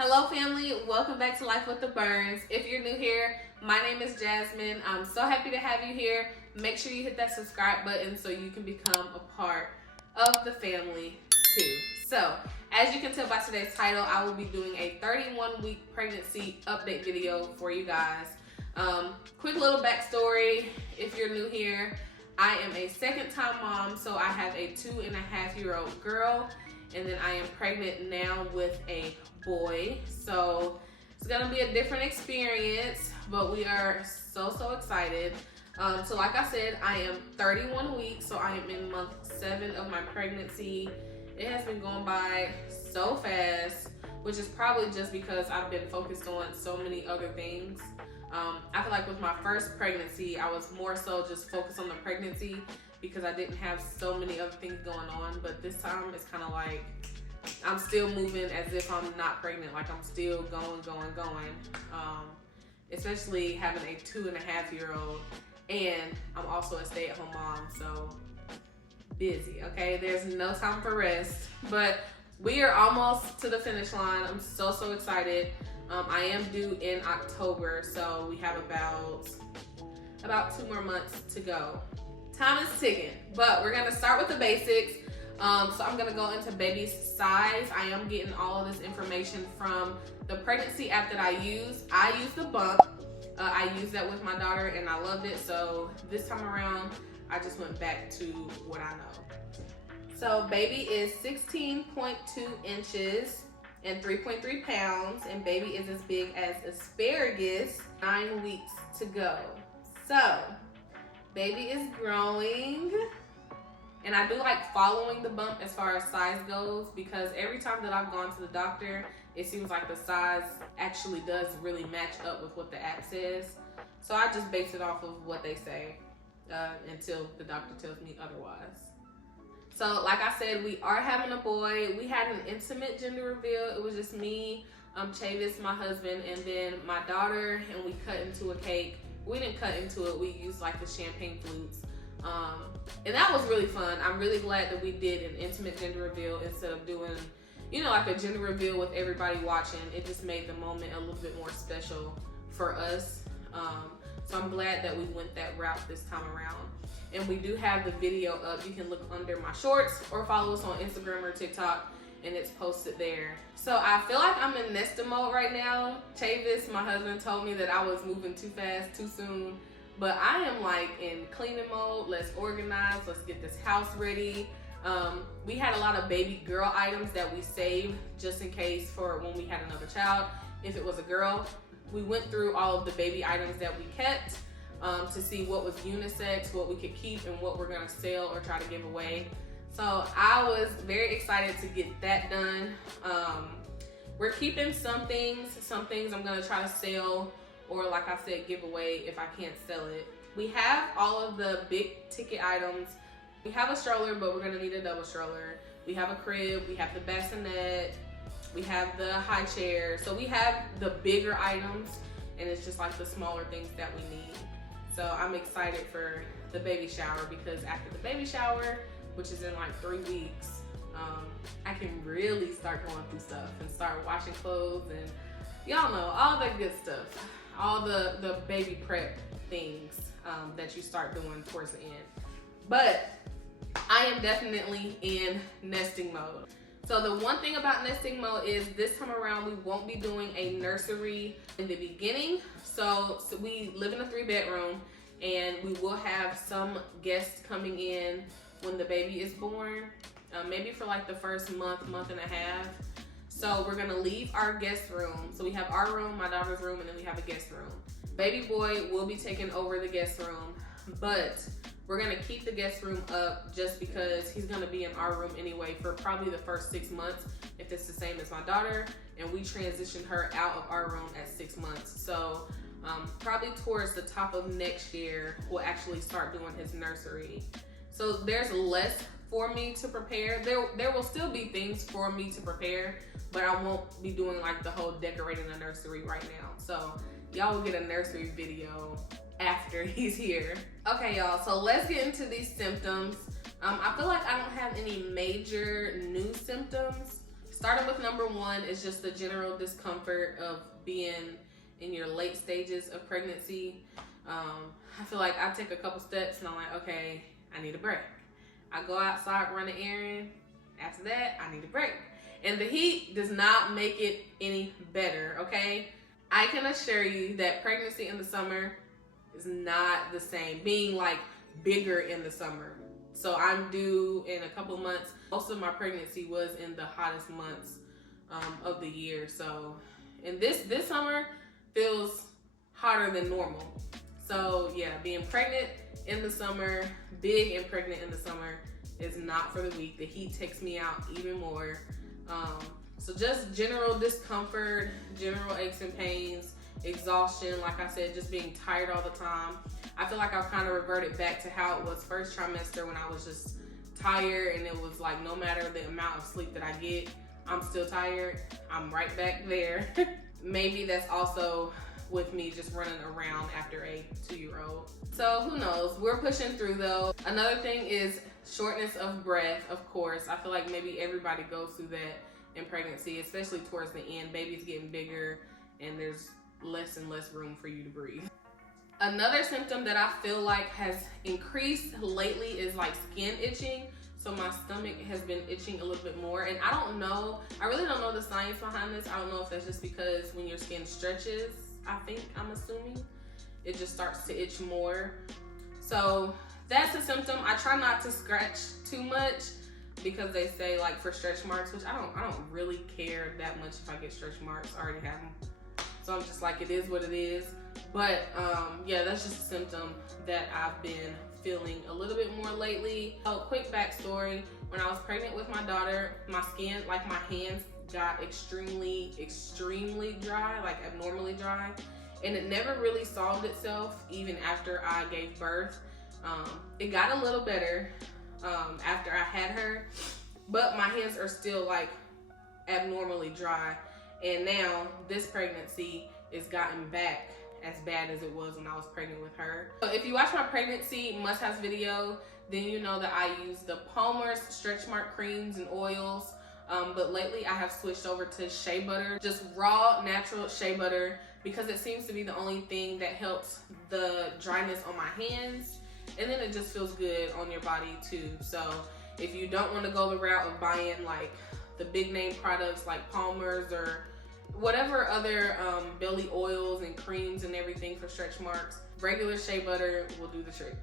Hello family, welcome back to Life with the Burns. If you're new here, my name is Jasmine. I'm so happy to have you here. Make sure you hit that subscribe button so you can become a part of the family too. So, as you can tell by today's title, I will be doing a 31-week pregnancy update video for you guys. Quick little backstory, if you're new here, I am a second-time mom, so I have a 2.5-year-old girl, and then I am pregnant now with a boy. So it's gonna be a different experience, but we are so excited. So like I said, I am 31 weeks, so I am in month 7 of my pregnancy. It has been going by so fast, which is probably just because I've been focused on so many other things. I feel like with my first pregnancy, I was more so just focused on the pregnancy because I didn't have so many other things going on. But this time it's kind of like I'm still moving as if I'm not pregnant, like I'm still going. Especially having a 2.5-year-old, and I'm also a stay-at-home mom, so busy, okay? There's no time for rest, but we are almost to the finish line. I'm so excited. I am due in October, so we have about 2 more months to go. Time is ticking, but we're gonna start with the basics. So I'm gonna go into baby's size. I am getting all of this information from the pregnancy app that I use. I use the Bump. I used that with my daughter and I loved it. So this time around, I just went back to what I know. So baby is 16.2 inches and 3.3 pounds, and baby is as big as asparagus. 9 weeks to go. So baby is growing. And I do like following the Bump as far as size goes, because every time that I've gone to the doctor, it seems like the size actually does really match up with what the app says. So I just base it off of what they say until the doctor tells me otherwise. So like I said, we are having a boy. We had an intimate gender reveal. It was just me, Chavis, my husband, and then my daughter, and we cut into a cake. We didn't cut into it. We used like the champagne flutes. And that was really fun. I'm really glad that we did an intimate gender reveal instead of doing, like a gender reveal with everybody watching. It just made the moment a little bit more special for us. So I'm glad that we went that route this time around. And we do have the video up. You can look under my shorts or follow us on Instagram or TikTok, and it's posted there. So I feel like I'm in nesting mode right now. Chavis, my husband, told me that I was moving too fast, too soon. But I am like in cleaning mode. Let's organize. Let's get this house ready. We had a lot of baby girl items that we saved just in case for when we had another child, if it was a girl. We went through all of the baby items that we kept to see what was unisex, what we could keep, and what we're gonna sell or try to give away. So I was very excited to get that done. We're keeping some things I'm gonna try to sell, or like I said, give away if I can't sell it. We have all of the big ticket items. We have a stroller, but we're gonna need a double stroller. We have a crib, we have the bassinet, we have the high chair. So we have the bigger items, and it's just like the smaller things that we need. So I'm excited for the baby shower, because after the baby shower, which is in like 3 weeks, I can really start going through stuff and start washing clothes and y'all know, all that good stuff. All the baby prep things that you start doing towards the end. But I am definitely in nesting mode. So the one thing about nesting mode is this time around we won't be doing a nursery in the beginning. So we live in a 3-bedroom, and we will have some guests coming in when the baby is born, maybe for like the first month and a half. So we're gonna leave our guest room. So we have our room, my daughter's room, and then we have a guest room. Baby boy will be taking over the guest room, but we're gonna keep the guest room up just because he's gonna be in our room anyway for probably the first 6 months, if it's the same as my daughter, and we transitioned her out of our room at 6 months. So probably towards the top of next year, we'll actually start doing his nursery. So there's less for me to prepare. There will still be things for me to prepare, but I won't be doing like the whole decorating the nursery right now. So y'all will get a nursery video after he's here. Okay, y'all, so let's get into these symptoms. I feel like I don't have any major new symptoms. Starting with number one is just the general discomfort of being in your late stages of pregnancy. I feel like I take a couple steps and I'm like, okay, I need a break. I go outside, run an errand. After that, I need a break. And the heat does not make it any better, okay? I can assure you that pregnancy in the summer is not the same. Being like bigger in the summer. So I'm due in a couple months. Most of my pregnancy was in the hottest months of the year. So, and this summer feels hotter than normal. So yeah, being pregnant in the summer, big and pregnant in the summer is not for the weak. The heat takes me out even more. So just general discomfort, general aches and pains, exhaustion, like I said, just being tired all the time. I feel like I've kind of reverted back to how it was first trimester when I was just tired, and it was like no matter the amount of sleep that I get, I'm still tired. I'm right back there. Maybe that's also with me just running around after a 2-year-old. So who knows? We're pushing through though. Another thing is shortness of breath, of course. I feel like maybe everybody goes through that in pregnancy, especially towards the end. Baby's getting bigger and there's less and less room for you to breathe. Another symptom that I feel like has increased lately is like skin itching. So my stomach has been itching a little bit more, and I don't know, I really don't know the science behind this. I don't know if that's just because when your skin stretches, I'm assuming, it just starts to itch more. So that's a symptom. I try not to scratch too much because they say like for stretch marks, which I don't really care that much if I get stretch marks. I already have them. So I'm just like, it is what it is. But yeah, that's just a symptom that I've been feeling a little bit more lately. So quick backstory, when I was pregnant with my daughter, my skin, like my hands got extremely dry, like abnormally dry. And it never really solved itself even after I gave birth. It got a little better after I had her, but my hands are still like abnormally dry. And now this pregnancy is gotten back as bad as it was when I was pregnant with her. So if you watch my pregnancy must-haves video, then you know that I use the Palmer's stretch mark creams and oils. But lately I have switched over to shea butter, just raw natural shea butter, because it seems to be the only thing that helps the dryness on my hands, and then it just feels good on your body too. So if you don't want to go the route of buying like the big name products like Palmer's or whatever other belly oils and creams and everything for stretch marks, regular shea butter will do the trick.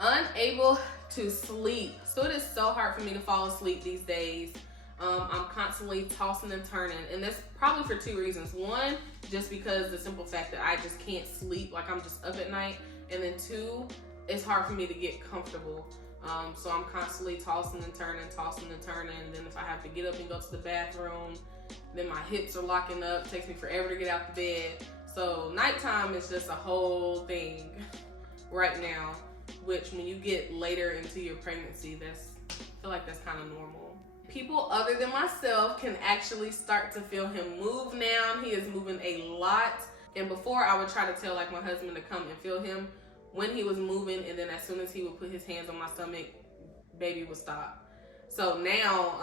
Unable to sleep. So it is so hard for me to fall asleep these days. I'm constantly tossing and turning, and that's probably for two reasons. One, just because the simple fact that I just can't sleep, like I'm just up at night, and then two, it's hard for me to get comfortable. So I'm constantly tossing and turning, and then if I have to get up and go to the bathroom, then my hips are locking up. It takes me forever to get out the bed. So nighttime is just a whole thing right now, which when you get later into your pregnancy, I feel like that's kind of normal. People other than myself can actually start to feel him move now. He is moving a lot. And before I would try to tell like my husband to come and feel him when he was moving, and then as soon as he would put his hands on my stomach, baby would stop. So now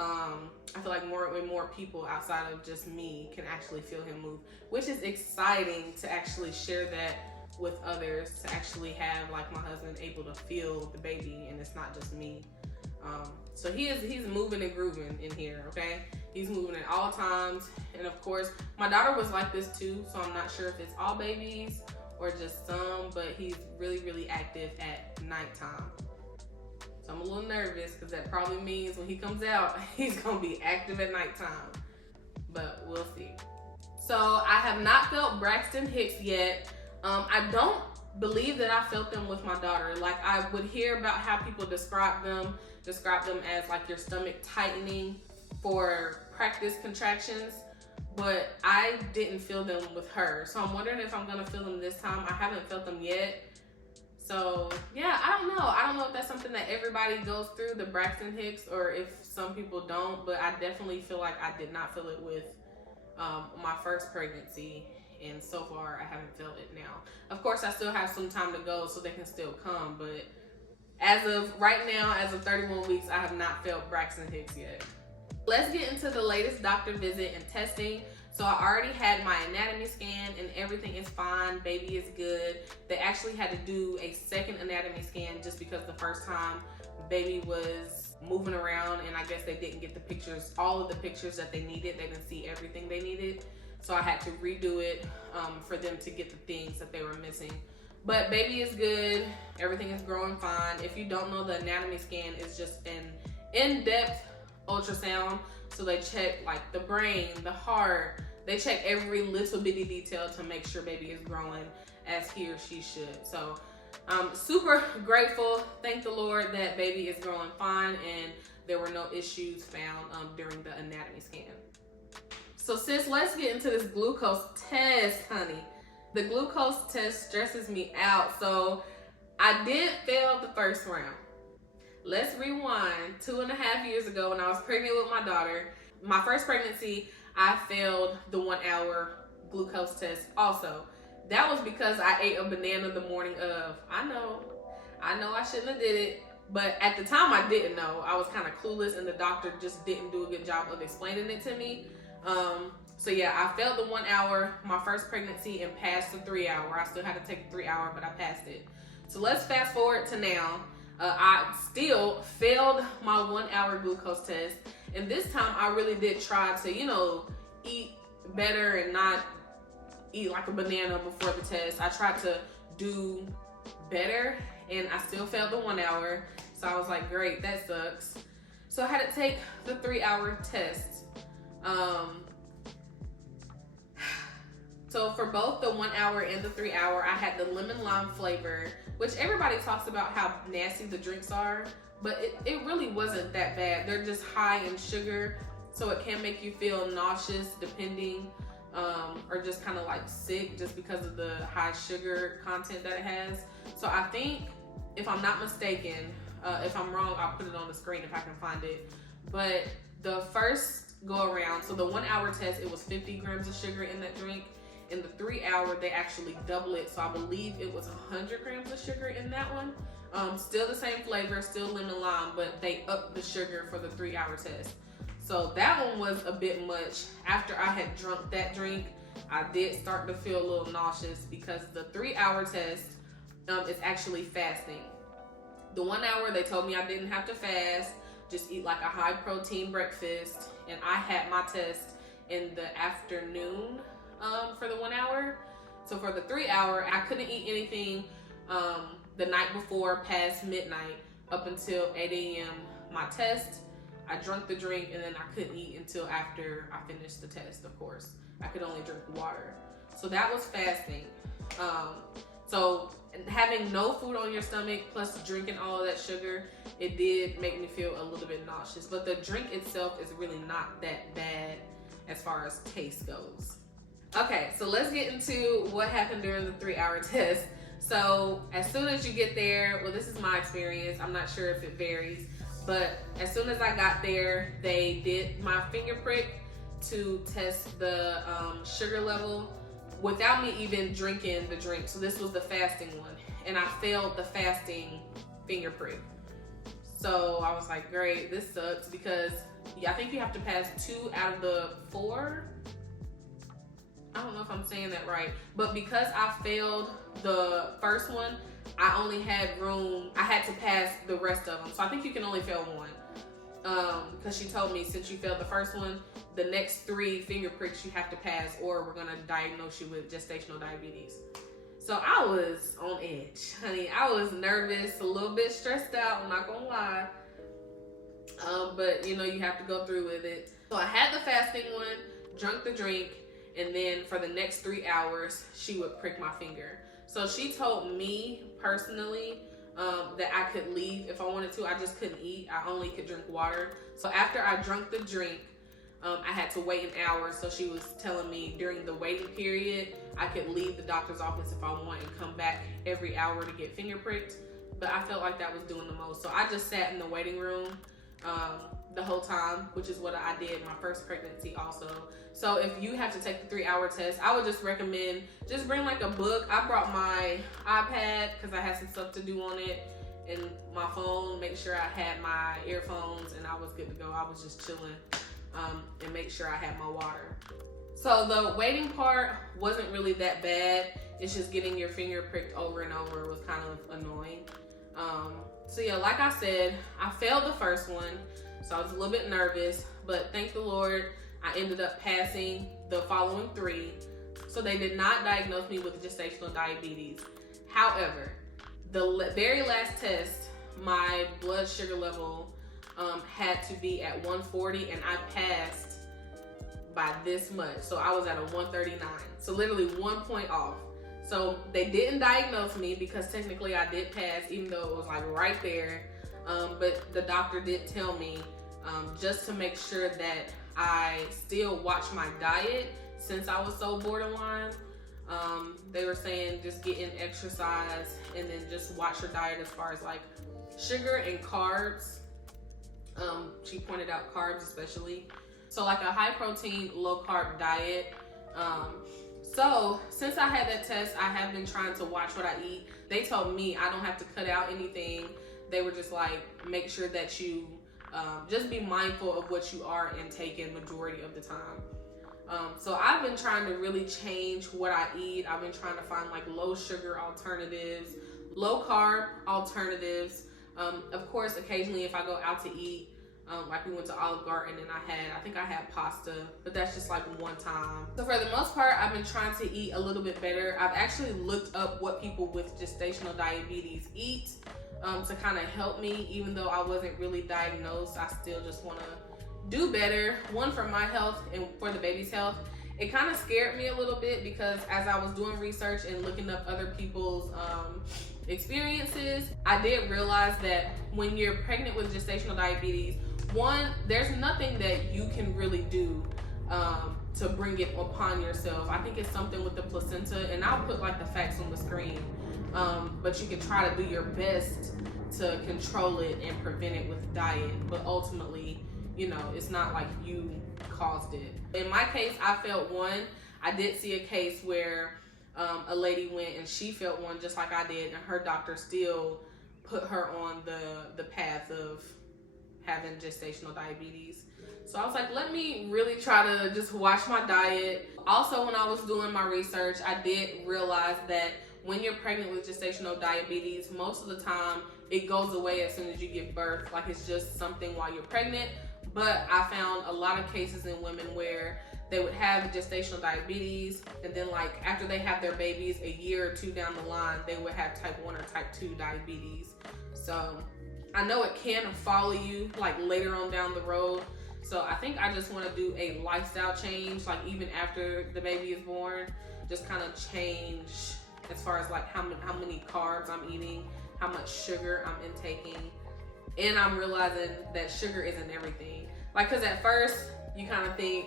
I feel like more and more people outside of just me can actually feel him move, which is exciting to actually share that with others, to actually have like my husband able to feel the baby and it's not just me. So he's moving and grooving in here, okay? He's moving at all times. And of course, my daughter was like this too, so I'm not sure if it's all babies or just some, but he's really active at nighttime. So I'm a little nervous because that probably means when he comes out, he's gonna be active at nighttime, but we'll see. So I have not felt Braxton Hicks yet. I don't believe that I felt them with my daughter. Like I would hear about how people describe them as like your stomach tightening for practice contractions, but I didn't feel them with her. So I'm wondering if I'm gonna feel them this time. I haven't felt them yet. So yeah, I don't know. I don't know if that's something that everybody goes through, the Braxton Hicks, or if some people don't, but I definitely feel like I did not feel it with my first pregnancy. And so far, I haven't felt it now. Of course, I still have some time to go, so they can still come. But as of right now, as of 31 weeks, I have not felt Braxton Hicks yet. Let's get into the latest doctor visit and testing. So I already had my anatomy scan and everything is fine. Baby is good. They actually had to do a second anatomy scan just because the first time baby was moving around and I guess they didn't get the pictures, all of the pictures that they needed. They didn't see everything they needed. So I had to redo it for them to get the things that they were missing. But baby is good. Everything is growing fine. If you don't know, the anatomy scan is just an in-depth ultrasound. So they check like the brain, the heart. They check every little bitty detail to make sure baby is growing as he or she should. So I'm super grateful. Thank the Lord that baby is growing fine and there were no issues found during the anatomy scan. So sis, let's get into this glucose test, honey. The glucose test stresses me out. So I did fail the first round. Let's rewind 2.5 years ago when I was pregnant with my daughter. My first pregnancy, I failed the 1 hour glucose test also. That was because I ate a banana the morning of. I know I shouldn't have did it, but at the time I didn't know. I was kind of clueless and the doctor just didn't do a good job of explaining it to me. So yeah, I failed the 1 hour, my first pregnancy, and passed the 3 hour. I still had to take the 3 hour, but I passed it. So let's fast forward to now. I still failed my 1 hour glucose test. And this time I really did try to, eat better and not eat like a banana before the test. I tried to do better and I still failed the 1 hour. So I was like, great, that sucks. So I had to take the 3 hour test. So for both the 1 hour and the 3 hour, I had the lemon lime flavor, which everybody talks about how nasty the drinks are, but it really wasn't that bad. They're just high in sugar, so it can make you feel nauseous depending, or just kind of like sick just because of the high sugar content that it has. So I think, if I'm not mistaken, if I'm wrong, I'll put it on the screen if I can find it. But the first go around, so the 1 hour test, it was 50 grams of sugar in that drink. In the 3 hour, they actually double it. So I believe it was 100 grams of sugar in that one. Still the same flavor, still lemon lime, but they upped the sugar for the 3 hour test. So that one was a bit much. After I had drunk that drink, I did start to feel a little nauseous because the 3 hour test is actually fasting. The 1 hour, they told me I didn't have to fast, just eat like a high protein breakfast. And I had my test in the afternoon for the 1 hour. So for the 3 hour, I couldn't eat anything the night before past midnight up until 8 a.m. my test. I drank the drink and then I couldn't eat until after I finished the test, of course. I could only drink water. So that was fasting. So having no food on your stomach plus drinking all of that sugar, it did make me feel a little bit nauseous. But the drink itself is really not that bad as far as taste goes. Okay, so let's get into what happened during the 3 hour test. So as soon as you get there, well, this is my experience. I'm not sure if it varies, but as soon as I got there, they did my finger prick to test the sugar level without me even drinking the drink. So this was the fasting one, and I failed the fasting finger prick. So I was like, great, this sucks, because I think you have to pass 2 out of the 4. I don't know if I'm saying that right, but because I failed the first one, I only had room, I had to pass the rest of them. So I think you can only fail one. Because she told me, since you failed the first one, the next 3 finger pricks you have to pass, or we're gonna diagnose you with gestational diabetes. So I was on edge, honey. I was nervous, a little bit stressed out, I'm not gonna lie. But you have to go through with it. So I had the fasting one, drank the drink, and then for the next 3 hours, she would prick my finger. So she told me personally that I could leave if I wanted to. I just couldn't eat. I only could drink water. So after I drank the drink, I had to wait an hour. So she was telling me during the waiting period, I could leave the doctor's office if I want and come back every hour to get finger pricked. But I felt like that was doing the most. So I just sat in the waiting room the whole time, which is what I did my first pregnancy also. So if you have to take the 3 hour test, I would just recommend just bring like a book. I brought my iPad because I had some stuff to do on it, and my phone, make sure I had my earphones, and I was good to go. I was just chilling and make sure I had my water. So the waiting part wasn't really that bad. It's just getting your finger pricked over and over was kind of annoying. So yeah, like I said, I failed the first one, so I was a little bit nervous, but thank the Lord, I ended up passing the following 3. So they did not diagnose me with gestational diabetes. However, the very last test, my blood sugar level had to be at 140, and I passed by this much. So I was at a 139. So literally 1 point off. So they didn't diagnose me because technically I did pass, even though it was like right there. But the doctor did tell me just to make sure that I still watch my diet since I was so borderline. They were saying just get in exercise and then just watch your diet as far as like sugar and carbs. She pointed out carbs especially. So like a high protein, low carb diet. So since I had that test, I have been trying to watch what I eat. They told me I don't have to cut out anything. They were just like, make sure that you just be mindful of what you are intaking majority of the time. So I've been trying to really change what I eat. I've been trying to find like low sugar alternatives, low carb alternatives. Of course, occasionally if I go out to eat, like we went to Olive Garden and I think I had pasta, but that's just like one time. So for the most part, I've been trying to eat a little bit better. I've actually looked up what people with gestational diabetes eat to kind of help me. Even though I wasn't really diagnosed, I still just want to do better. One, for my health and for the baby's health. It kind of scared me a little bit because as I was doing research and looking up other people's experiences, I did realize that when you're pregnant with gestational diabetes, one, there's nothing that you can really do to bring it upon yourself. I think it's something with the placenta, and I'll put like the facts on the screen, but you can try to do your best to control it and prevent it with diet, but ultimately, you know, it's not like you caused it. In my case, I felt one. I did see a case where a lady went and she felt one just like I did, and her doctor still put her on the path of having gestational diabetes. So I was like, let me really try to just watch my diet. Also, when I was doing my research, I did realize that when you're pregnant with gestational diabetes, most of the time it goes away as soon as you give birth. Like it's just something while you're pregnant. But I found a lot of cases in women where they would have gestational diabetes, and then like after they have their babies, a year or 2 down the line, they would have type 1 or type 2 diabetes. So I know it can follow you like later on down the road. So I think I just want to do a lifestyle change, like even after the baby is born, just kind of change as far as like how many carbs I'm eating, how much sugar I'm intaking. And I'm realizing that sugar isn't everything. Like, cause at first you kind of think,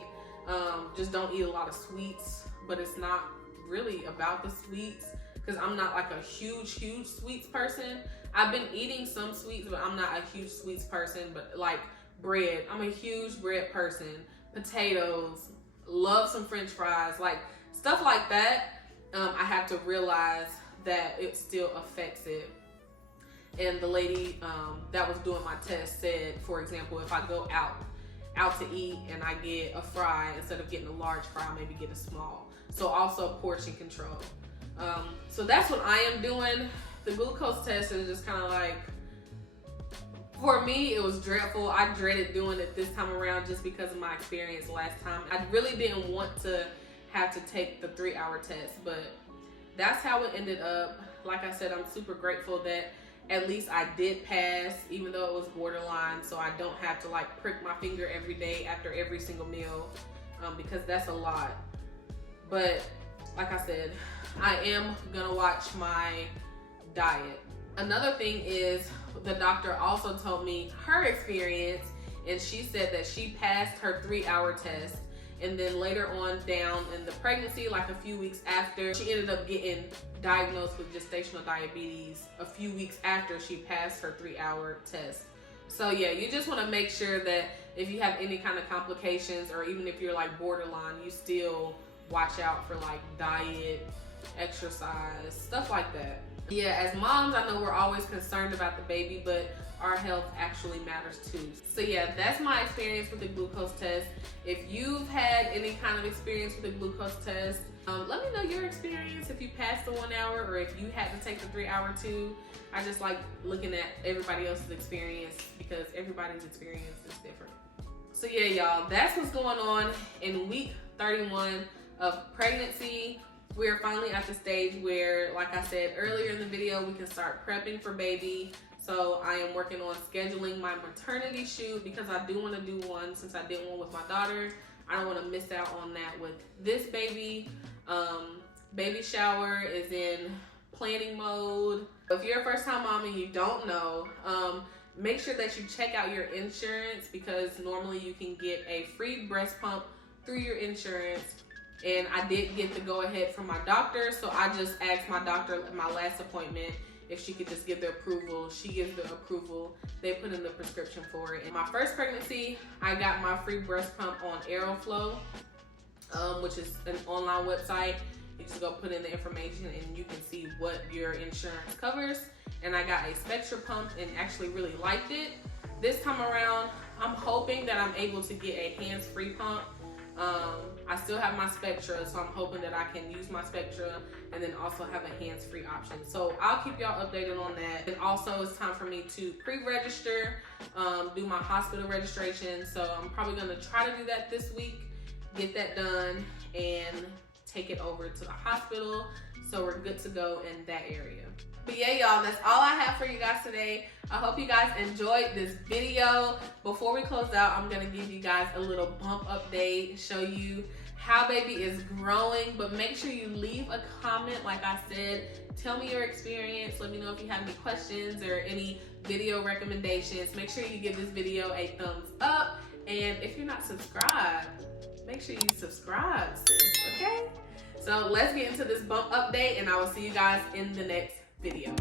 just don't eat a lot of sweets, but it's not really about the sweets. Cause I'm not like a huge sweets person. I've been eating some sweets, but I'm not a huge sweets person. But like bread, I'm a huge bread person. Potatoes, love some French fries, like stuff like that. I have to realize that it still affects it. And the lady that was doing my test said, for example, if I go out to eat and I get a fry, instead of getting a large fry, maybe get a small. So also portion control. So that's what I am doing. The glucose test is just kind of like, for me, it was dreadful. I dreaded doing it this time around just because of my experience last time. I really didn't want to have to take the 3-hour test, but that's how it ended up. Like I said, I'm super grateful that at least I did pass, even though it was borderline, so I don't have to like prick my finger every day after every single meal, because that's a lot. But like I said, I am gonna watch my diet. Another thing is, the doctor also told me her experience, and she said that she passed her 3-hour test, and then later on down in the pregnancy, like a few weeks after, she ended up getting diagnosed with gestational diabetes a few weeks after she passed her 3-hour test. So yeah, you just want to make sure that if you have any kind of complications, or even if you're like borderline, you still watch out for like diet, exercise, stuff like that. Yeah, as moms, I know we're always concerned about the baby, but our health actually matters too. So yeah, that's my experience with the glucose test. If you've had any kind of experience with the glucose test, let me know your experience, if you passed the 1 hour or if you had to take the 3 hour too. I just like looking at everybody else's experience because everybody's experience is different. So yeah, y'all, that's what's going on in week 31 of pregnancy. We're finally at the stage where, like I said earlier in the video, we can start prepping for baby. So I am working on scheduling my maternity shoot because I do want to do one since I did one with my daughter. I don't want to miss out on that with this baby. Baby shower is in planning mode. If you're a first time mom and you don't know, make sure that you check out your insurance because normally you can get a free breast pump through your insurance. And I did get the go ahead from my doctor, so I just asked my doctor at my last appointment if she could just give the approval. She gives the approval. They put in the prescription for it. In my first pregnancy, I got my free breast pump on Aeroflow, which is an online website. You just go put in the information and you can see what your insurance covers. And I got a Spectra pump and actually really liked it. This time around, I'm hoping that I'm able to get a hands-free pump. I still have my Spectra, so I'm hoping that I can use my Spectra and then also have a hands-free option. So I'll keep y'all updated on that. And also it's time for me to pre-register, do my hospital registration. So I'm probably gonna try to do that this week, get that done, and take it over to the hospital. So we're good to go in that area. But yeah, y'all, that's all I have for you guys today. I hope you guys enjoyed this video. Before we close out, I'm gonna give you guys a little bump update, show you how baby is growing, but make sure you leave a comment. Like I said, tell me your experience. Let me know if you have any questions or any video recommendations. Make sure you give this video a thumbs up. And if you're not subscribed, make sure you subscribe, sis, okay? So let's get into this bump update and I will see you guys in the next video.